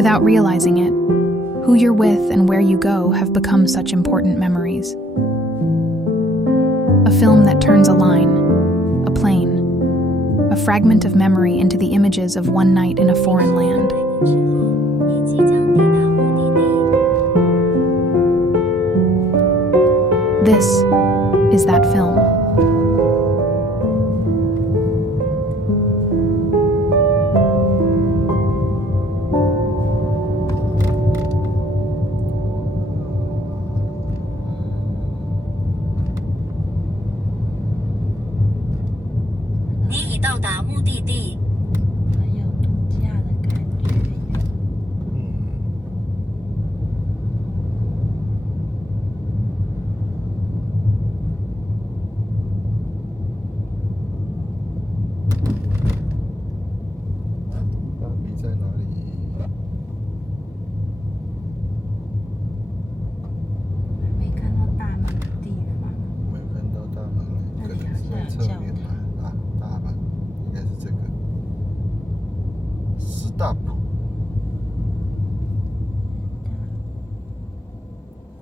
Without realizing it, who you're with and where you go have become such important memories. A film that turns a line, a plane, a fragment of memory into the images of one night in a foreign land. This is that film. Stop，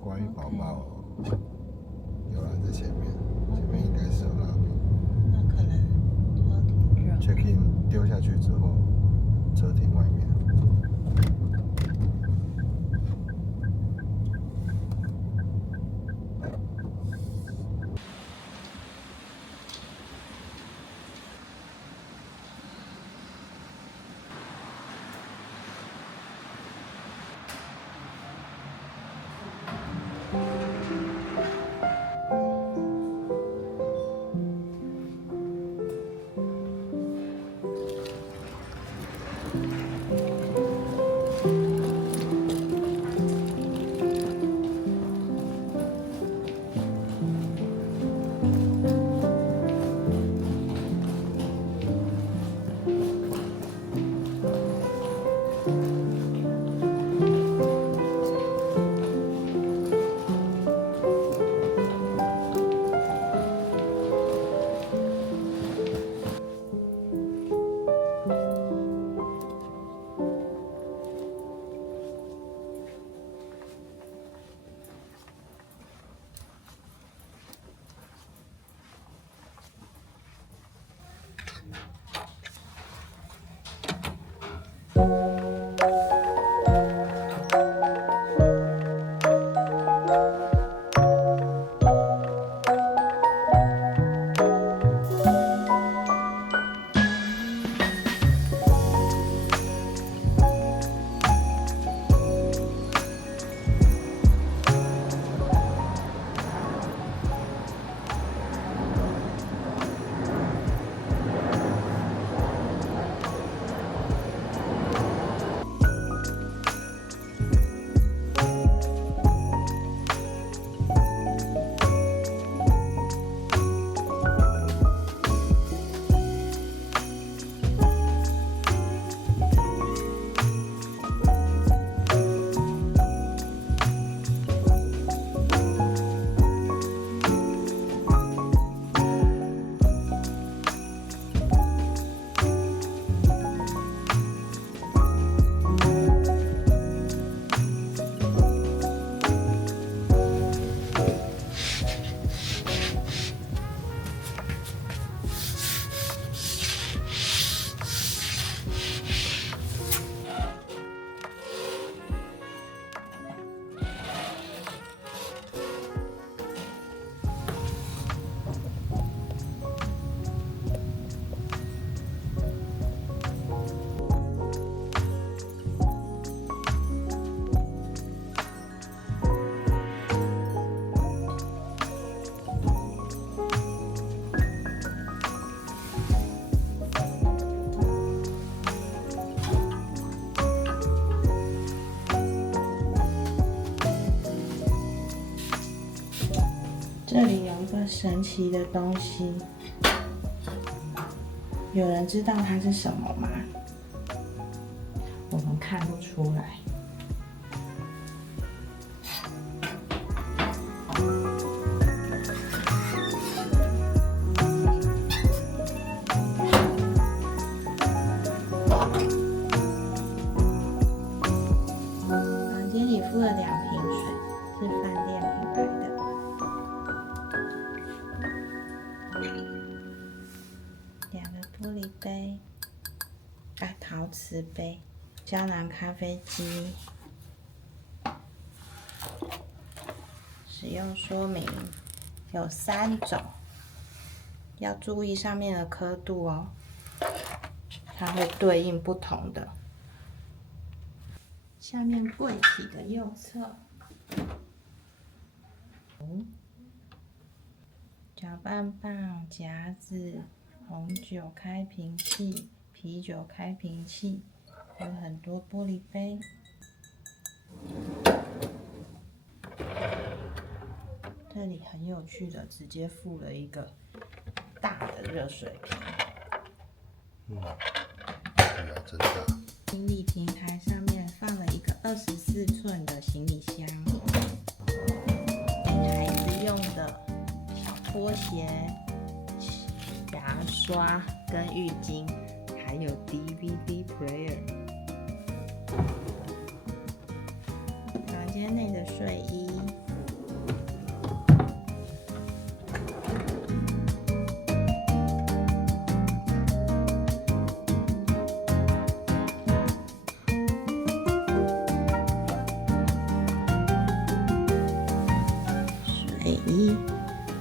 关于宝宝有人在前面，前面应该是有拉比。那可能车挺热。check in 丢下去之后，车停外面。这里有一个神奇的東西，有人知道它是什麼嗎？我們看不出來。陶瓷杯，膠囊咖啡機。使用說明有3種，要注意上面的刻度哦，它會對應不同的。下面櫃體的右側，攪拌棒、夾子、紅酒開瓶器、啤酒開瓶器，還有很多玻璃杯。這裡很有趣的，直接附了一個大的熱水瓶。對啊，真大。行李平台上面放了一個24寸的行李箱，女孩子用的小拖鞋、牙刷跟浴巾，還有 DVD player。房間內的睡衣。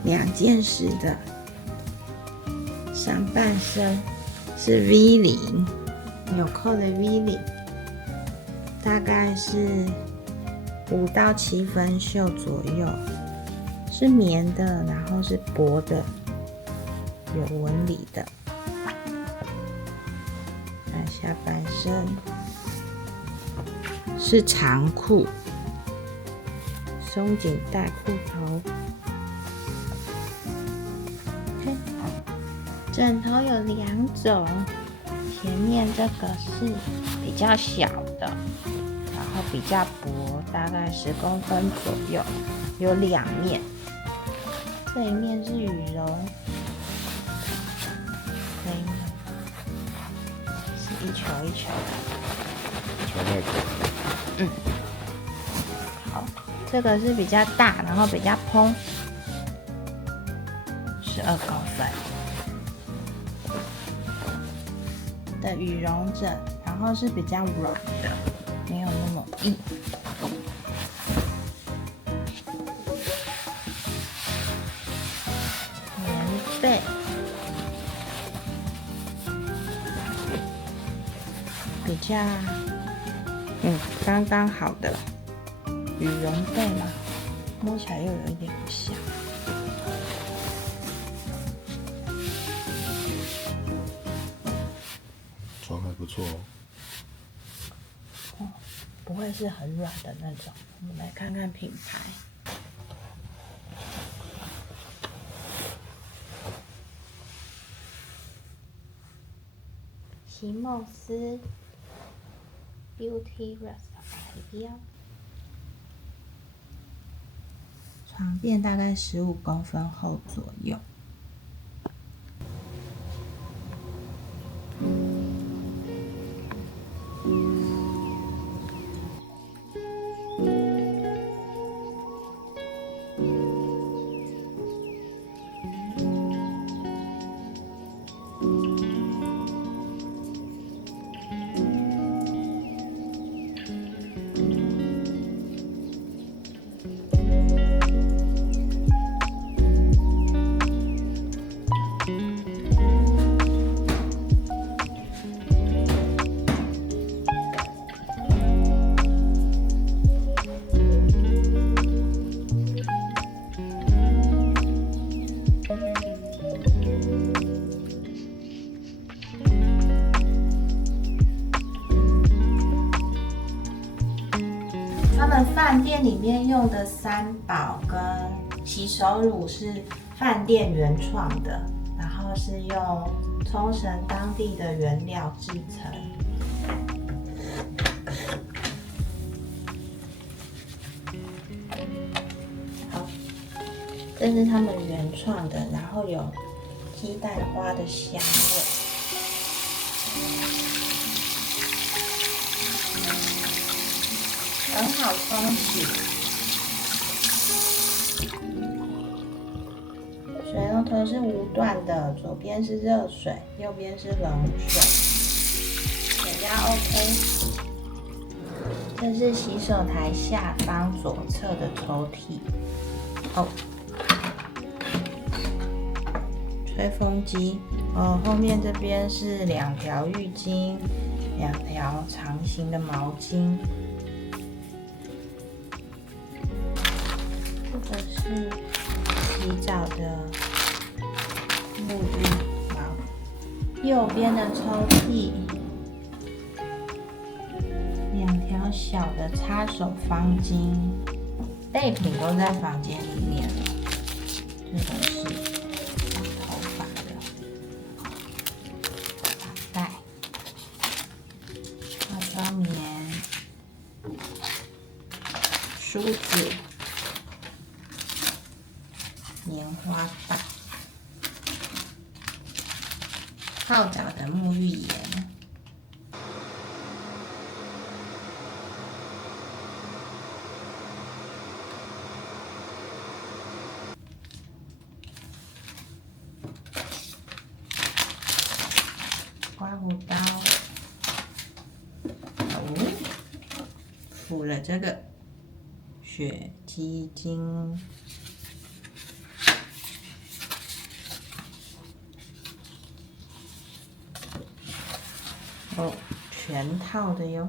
2件式的，上半身是 V 領，紐扣的 V 領，大概是5到7分袖左右，是棉的，然後是薄的，有紋理的。看下半身是長褲，鬆緊帶褲頭。枕頭有2種，前面這個是比較小的，然後比較薄，大概10公分左右，有2面。這一面是羽絨，這一面是一球一球的。球那個。好，這個是比較大，然後比較蓬，12公分。的羽绒枕，然後是比較軟的，沒有那麼硬。棉被，比較剛剛好的羽绒被嘛，摸起來又有一點像。床還不錯哦，不會是很軟的那種。我們來看看品牌，席夢思 Beauty Rest 海標，床墊大概15公分厚左右。飯店裡面用的3寶跟洗手乳是飯店原創的，然後是用沖繩當地的原料製成。好，這是他們原創的，然後有雞蛋花的香味。很好沖洗，水龙頭是无段的，左邊是熱水，右邊是冷水，水這是洗手台下方左側的抽屜。哦，吹風機。哦，後面這邊是2條浴巾，2條長形的毛巾。這個是洗澡的沐浴毛。右邊的抽屜，2條小的擦手方巾，備品都在房間裡面了。這個是绑頭髮的髮帶、化妝棉、梳子、棉花棒、泡澡的沐浴鹽。刮鬍刀，附了這個血肌精，哦，全套的喲。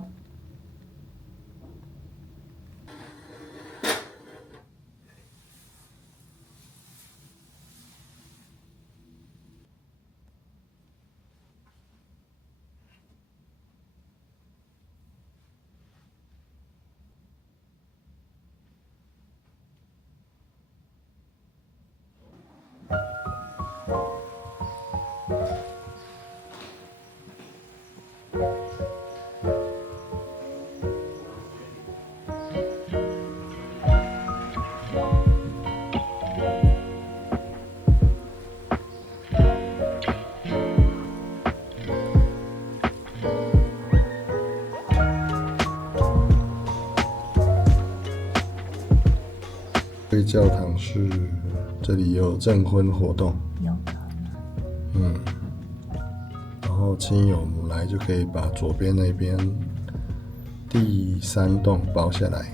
教堂是這裡有證婚活動，有的。然後親友們來就可以把左邊那邊第3棟包下來。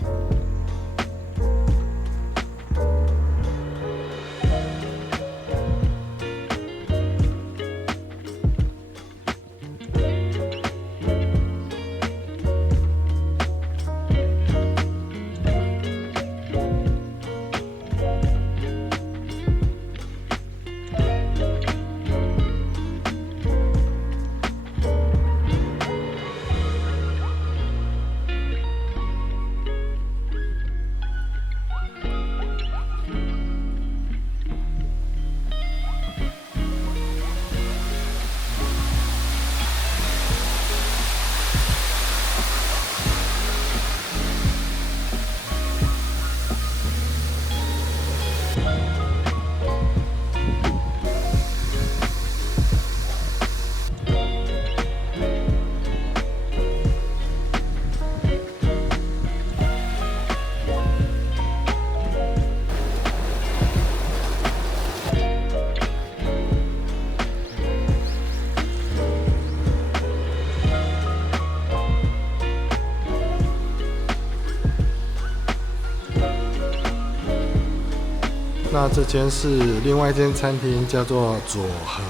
那這間是另外一間餐廳，叫做佐和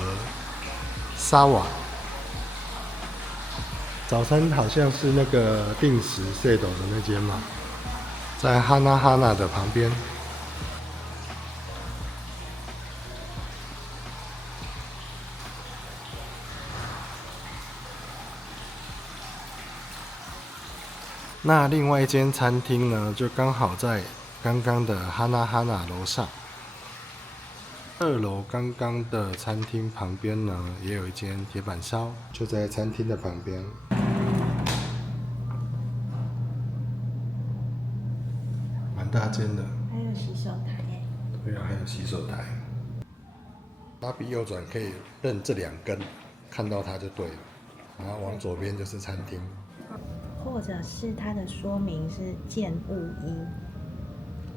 沙瓦。早餐好像是那個定時set的那間嘛，在哈娜哈娜的旁邊。那另外一間餐廳呢，就剛好在剛剛的哈娜哈娜樓上。2樓剛剛的餐廳旁邊呢，也有一間鐵板燒，就在餐廳的旁邊。蠻大間的。還有洗手台耶。對啊，還有洗手台。拉比右轉可以認這2根，看到它就對了。然後往左邊就是餐廳。或者是它的說明是建物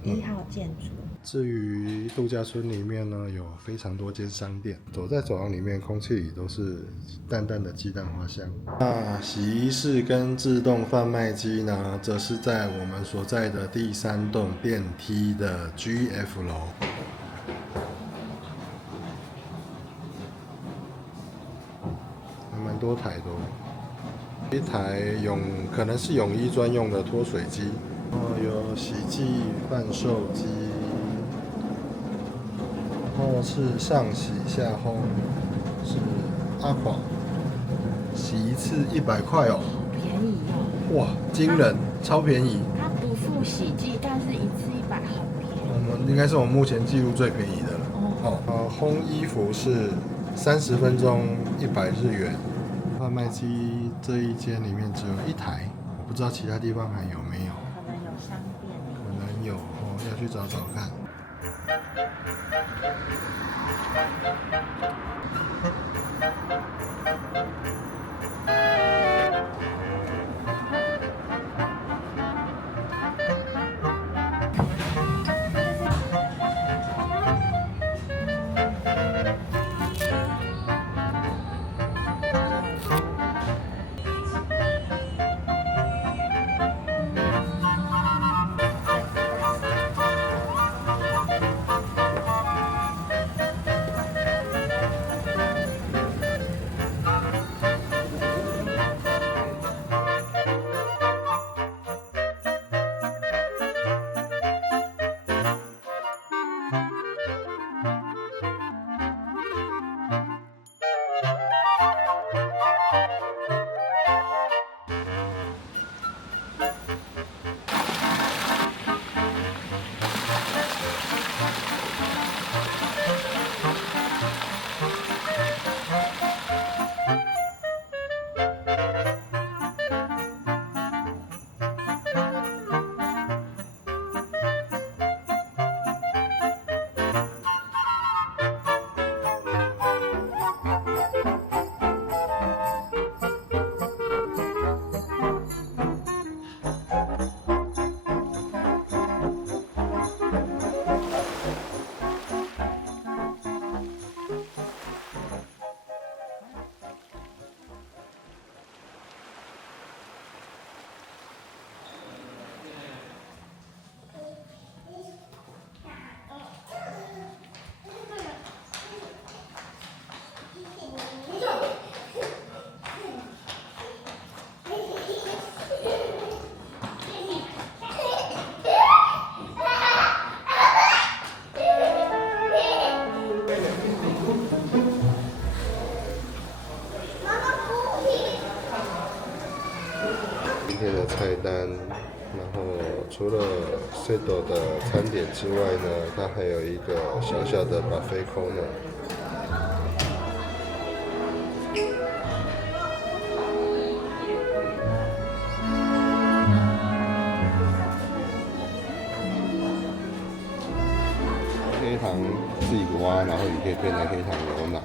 1號建築。至於度假村裡面呢，有非常多間商店，走在走廊裡面，空氣裡都是淡淡的雞蛋花香。那洗衣室跟自動販賣機呢，則是在我們所在的第3棟電梯的 GF 樓。還蠻多台的，一台可能是泳衣專用的脫水機，然後有洗劑販售機。然後是上洗下烘，是阿垮，洗一次100塊哦，好便宜哦！哇，驚人，超便宜。它不附洗劑，但是一次100，好便宜。我們应該是我们目前記錄最便宜的了。烘衣服是30分鐘100日元。販賣機這一間裡面只有1台，我不知道其他地方還有沒有。可能有商店。可能有哦，要去找找看。今天的菜单，然後除了 set 的餐點之外呢，它還有一個小小的 buffet corner。黑糖自己挖，然後也可以配成黑糖牛奶。